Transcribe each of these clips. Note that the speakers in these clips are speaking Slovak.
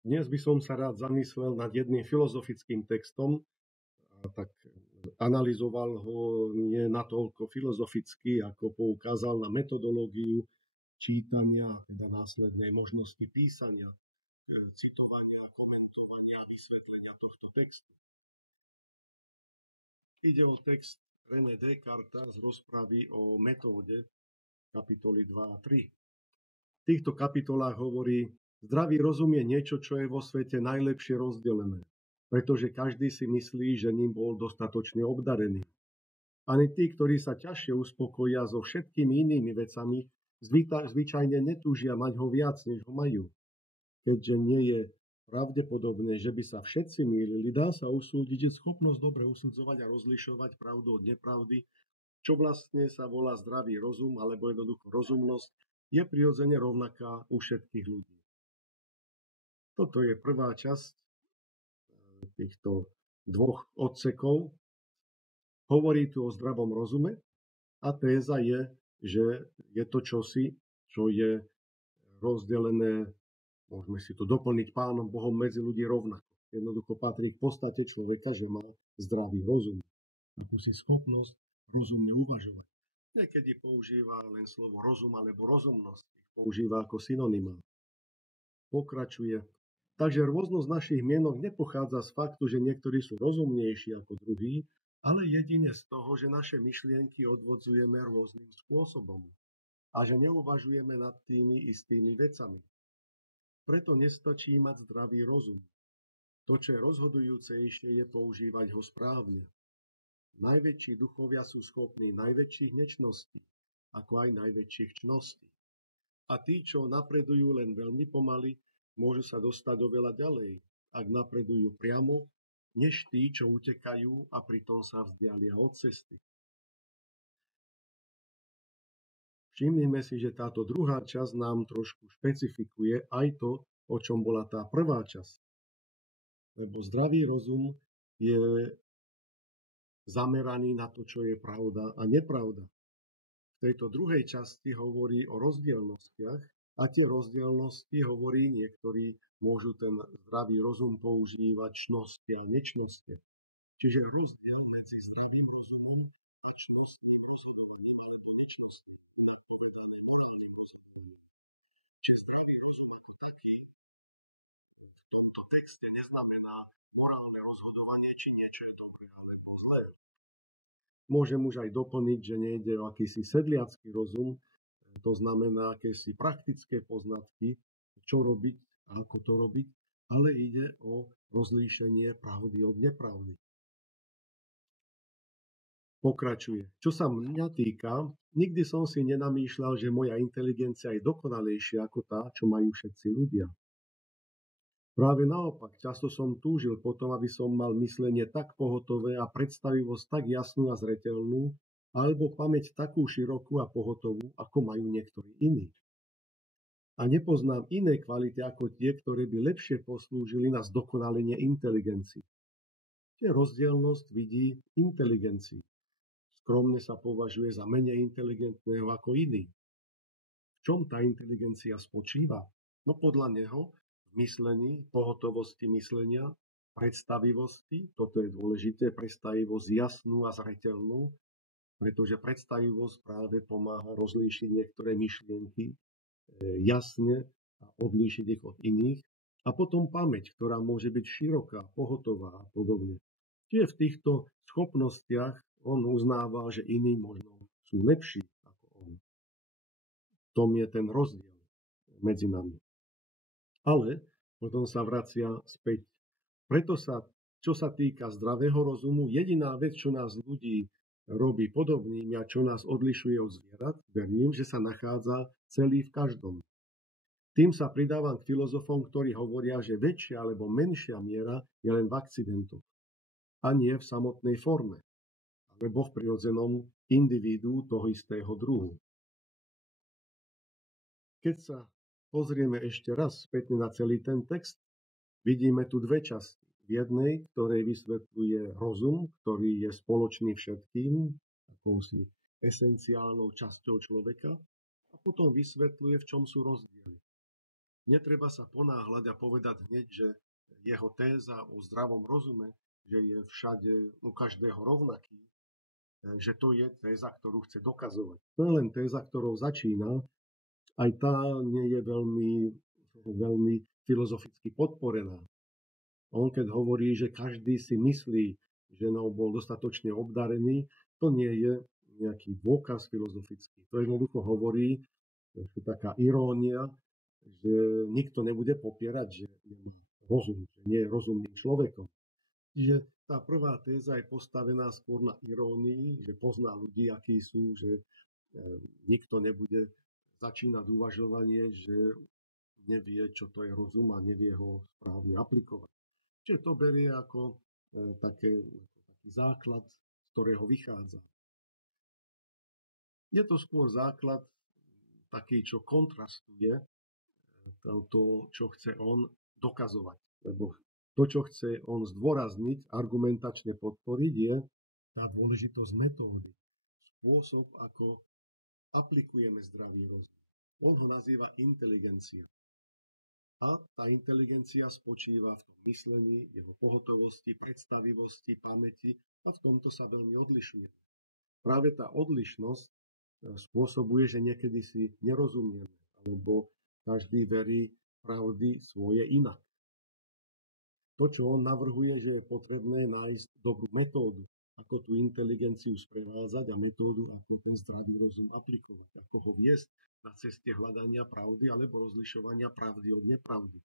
Dnes by som sa rád zamyslel nad jedným filozofickým textom, a tak analyzoval ho nie natoľko filozoficky, ako poukázal na metodológiu čítania, teda následnej možnosti písania, citovania, komentovania a vysvetlenia tohto textu. Ide o text René Descartesa z rozpravy o metóde, kapitoly 2 a 3. V týchto kapitolách hovorí: zdravý rozum je niečo, čo je vo svete najlepšie rozdelené, pretože každý si myslí, že ním bol dostatočne obdarený. Ani tí, ktorí sa ťažšie uspokoja so všetkými inými vecami, zvyčajne netúžia mať ho viac, než ho majú. Keďže nie je pravdepodobné, že by sa všetci mýlili, dá sa usúdiť, že schopnosť dobre usudzovať a rozlišovať pravdu od nepravdy, čo vlastne sa volá zdravý rozum alebo jednoducho rozumnosť, je prirodzene rovnaká u všetkých ľudí. Toto je prvá časť týchto dvoch odsekov. Hovorí tu o zdravom rozume a téza je, že je to čosi, čo je rozdelené, môžeme si to doplniť, Pánom Bohom medzi ľudí rovnako. Jednoducho patrí k podstate človeka, že má zdravý rozum, akúsi schopnosť rozumne uvažovať. Niekedy používa len slovo rozum alebo rozumnosť, používa ako synonymá. Pokračuje. Takže rôznosť našich mienok nepochádza z faktu, že niektorí sú rozumnejší ako druhí, ale jedine z toho, že naše myšlienky odvodzujeme rôznym spôsobom a že neuvažujeme nad tými istými vecami. Preto nestačí mať zdravý rozum. To, čo je rozhodujúcejšie, je používať ho správne. Najväčší duchovia sú schopní najväčších nečností, ako aj najväčších čností. A tí, čo napredujú len veľmi pomaly, môžu sa dostať oveľa ďalej, ak napredujú priamo, než tí, čo utekajú a pritom sa vzdialia od cesty. Všimnime si, že táto druhá časť nám trošku špecifikuje aj to, o čom bola tá prvá časť. Lebo zdravý rozum je zameraný na to, čo je pravda a nepravda. V tejto druhej časti hovorí o rozdielnostiach a tie rozdielnosti, hovorí, niektorí môžu ten zdravý rozum používať čnosti a nečnosti. Čiže rozdiel medzi zdravým rozumom a čnostným rozumom alebo nečnostným. Čiže zdravý rozum ako taký v tomto texte neznamená morálne rozhodovanie, či niečo je dobré alebo zlé. Môžem už aj doplniť, že nejde o akýsi sedliacky rozum, to znamená akési praktické poznatky, čo robiť a ako to robiť, ale ide o rozlíšenie pravdy od nepravdy. Pokračuje. Čo sa mňa týka, nikdy som si nenamýšľal, že moja inteligencia je dokonalejšia ako tá, čo majú všetci ľudia. Práve naopak, často som túžil potom, aby som mal myslenie tak pohotové a predstavivosť tak jasnú a zreteľnú, alebo pamäť takú širokú a pohotovú, ako majú niektorí iní. A nepoznám iné kvality ako tie, ktoré by lepšie poslúžili na zdokonalenie inteligencii. Tie rozdielnosť vidí inteligencii. Skromne sa považuje za menej inteligentného ako iný. V čom tá inteligencia spočíva? No podľa neho v myslení, pohotovosti myslenia, predstavivosti, toto je dôležité, predstavivosť jasnú a zreteľnú, pretože predstavivosť práve pomáha rozlíšiť niektoré myšlienky jasne a odlíšiť ich od iných. A potom pamäť, ktorá môže byť široká, pohotová a podobne. Čiže v týchto schopnostiach on uznáva, že iní možno sú lepší ako on. V tom je ten rozdiel medzi nami. Ale potom sa vracia späť. Preto sa, čo sa týka zdravého rozumu, jediná vec, čo nás ľudí robí podobnými a čo nás odlišuje od zvierat, verím, že sa nachádza celý v každom. Tým sa pridávam k filozofom, ktorí hovoria, že väčšia alebo menšia miera je len v akcidentoch a nie v samotnej forme, alebo v prirodzenom individu toho istého druhu. Keď sa pozrieme ešte raz spätne na celý ten text, vidíme tu dve časti. V jednej, ktorej vysvetľuje rozum, ktorý je spoločný všetkým, akousi esenciálnou časťou človeka, a potom vysvetľuje, v čom sú rozdiely. Netreba sa ponáhľať a povedať hneď, že jeho téza o zdravom rozume, že je všade u každého rovnaký, že to je téza, ktorú chce dokazovať. To je len téza, ktorou začína. Aj tá nie je veľmi filozoficky podporená. On keď hovorí, že každý si myslí, že bol dostatočne obdarený, to nie je nejaký dôkaz filozofický. To jednoducho hovorí, že taká irónia, že nikto nebude popierať, že je rozum, že nie je rozumným človekom. Čiže tá prvá téza je postavená skôr na irónii, že pozná ľudí, akí sú, že nikto nebude začínať uvažovanie, že nevie, čo to je rozum a nevie ho správne aplikovať. Čiže to berie ako taký základ, z ktorého vychádza. Je to skôr základ taký, čo kontrastuje to, čo chce on dokazovať. Lebo to, čo chce on zdôrazniť, argumentačne podporiť, je tá dôležitosť metódy. Spôsob, ako aplikujeme zdravý rozum. On ho nazýva inteligencia. A tá inteligencia spočíva v tom myslení, jeho pohotovosti, predstavivosti, pamäti a v tomto sa veľmi odlišuje. Práve tá odlišnosť spôsobuje, že niekedy si nerozumieme, alebo každý verí pravdy svoje inak. To, čo on navrhuje, že je potrebné nájsť dobrú metódu, ako tú inteligenciu sprevádzať a metódu, ako ten zdravý rozum aplikovať, ako ho viesť na ceste hľadania pravdy alebo rozlišovania pravdy od nepravdy.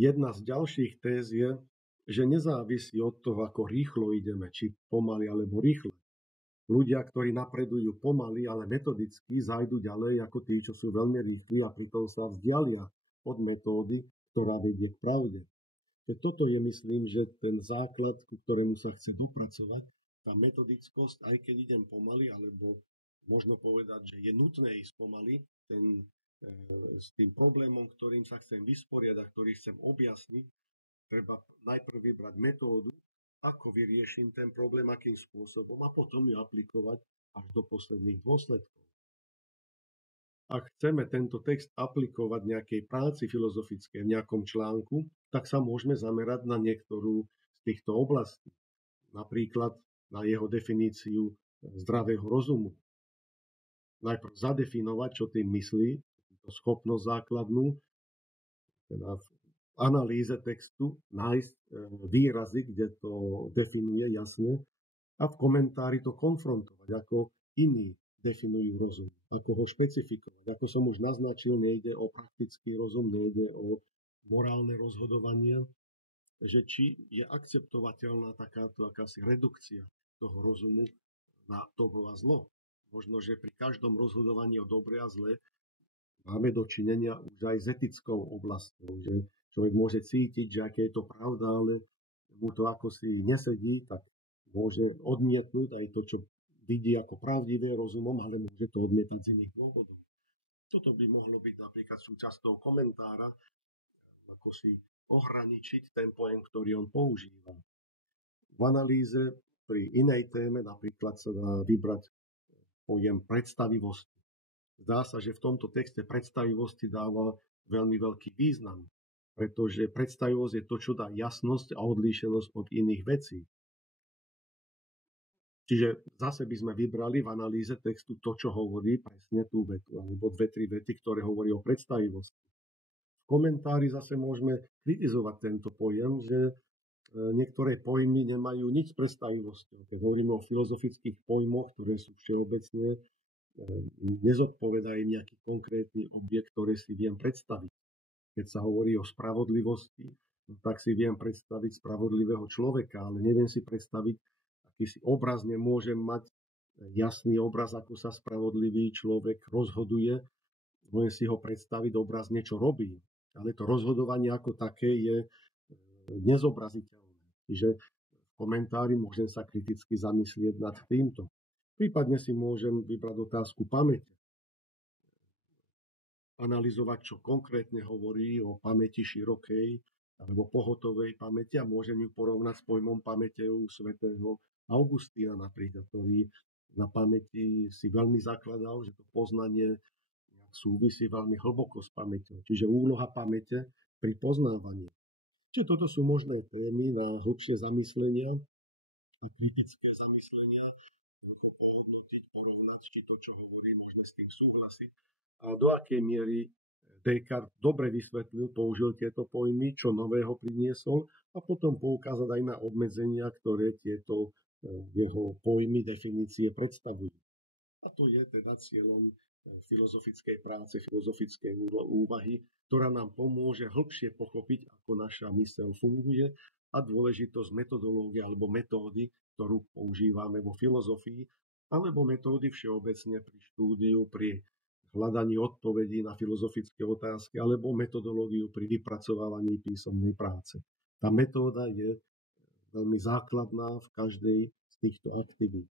Jedna z ďalších téz je, že nezávisí od toho, ako rýchlo ideme, či pomaly alebo rýchle. Ľudia, ktorí napredujú pomaly, ale metodicky, zájdu ďalej ako tí, čo sú veľmi rýchli a pritom sa vzdialia od metódy, ktorá vedie k pravde. Toto je, myslím, že ten základ, ku ktorému sa chce dopracovať, tá metodickosť, aj keď idem pomaly, alebo možno povedať, že je nutné ísť pomaly, s tým problémom, ktorým sa chcem vysporiadať, ktorý chcem objasniť, treba najprv vybrať metódu, ako vyrieším ten problém, akým spôsobom a potom ju aplikovať až do posledných dôsledkov. Ak chceme tento text aplikovať nejakej práci filozofickej v nejakom článku, tak sa môžeme zamerať na niektorú z týchto oblastí. Napríklad na jeho definíciu zdravého rozumu. Najprv zadefinovať, čo tým myslí, schopnosť základnú, teda v analýze textu nájsť výrazy, kde to definuje jasne a v komentári to konfrontovať, ako iní definujú rozum, ako ho špecifikovať. Ako som už naznačil, nejde o praktický rozum, nejde o morálne rozhodovanie, že či je akceptovateľná takáto akási redukcia toho rozumu na dobro a zlo. Možno, že pri každom rozhodovaní o dobre a zle máme dočinenia už aj s etickou oblasťou, že človek môže cítiť, že aké je to pravda, ale mu to ako si nesedí, tak môže odmietnúť aj to, čo vidí ako pravdivé rozumom, ale môže to odmietať z iných dôvodov. Toto by mohlo byť napríklad súčasťou komentára, ako si ohraničiť ten pojem, ktorý on používa. V analýze pri inej téme napríklad sa dá vybrať pojem predstavivosti. Zdá sa, že v tomto texte predstavivosti dáva veľmi veľký význam, pretože predstavivosť je to, čo dá jasnosť a odlíšenosť od iných vecí. Čiže zase by sme vybrali v analýze textu to, čo hovorí presne tú vetu, alebo 2-3 vety, ktoré hovorí o predstavivosti. V komentári zase môžeme kritizovať tento pojem, že niektoré pojmy nemajú nič s predstavivosťou. Keď hovoríme o filozofických pojmoch, ktoré sú všeobecne, nezodpovedá im nejaký konkrétny objekt, ktorý si viem predstaviť. Keď sa hovorí o spravodlivosti, tak si viem predstaviť spravodlivého človeka, ale neviem si predstaviť, aký si obraz nemôžem mať, jasný obraz, ako sa spravodlivý človek rozhoduje. Môžem si ho predstaviť, obraz niečo robí, ale to rozhodovanie ako také je nezobraziteľné. Čiže v komentári môžem sa kriticky zamyslieť nad týmto. Prípadne si môžem vybrať otázku pamäte. Analyzovať, čo konkrétne hovorí o pamäti širokej alebo pohotovej pamäti a môžem ju porovnať s pojmom pamäte u svätého Augustína napríklad, ktorý na pamäti si veľmi zakladal, že to poznanie súvisí veľmi hlboko s pamäťou, čiže úloha pamäte pri poznávaní. Čiže toto sú možné témy na hlbšie zamyslenia a kritické zamyslenia, pohodnotiť, porovnať, či to, čo hovorí, môžeme s tým súhlasiť. A do akej miery Descartes dobre vysvetlil, použil tieto pojmy, čo nového priniesol a potom poukázať aj na obmedzenia, ktoré tieto jeho pojmy, definície predstavujú. A to je teda cieľom filozofickej práce, filozofickej úvahy, ktorá nám pomôže hlbšie pochopiť, ako naša myseľ funguje a dôležitosť metodológie alebo metódy, ktorú používame vo filozofii, alebo metódy všeobecne pri štúdiu, pri hľadaní odpovedí na filozofické otázky, alebo metodológiu pri vypracovávaní písomnej práce. Tá metóda je veľmi základná v každej z týchto aktivít.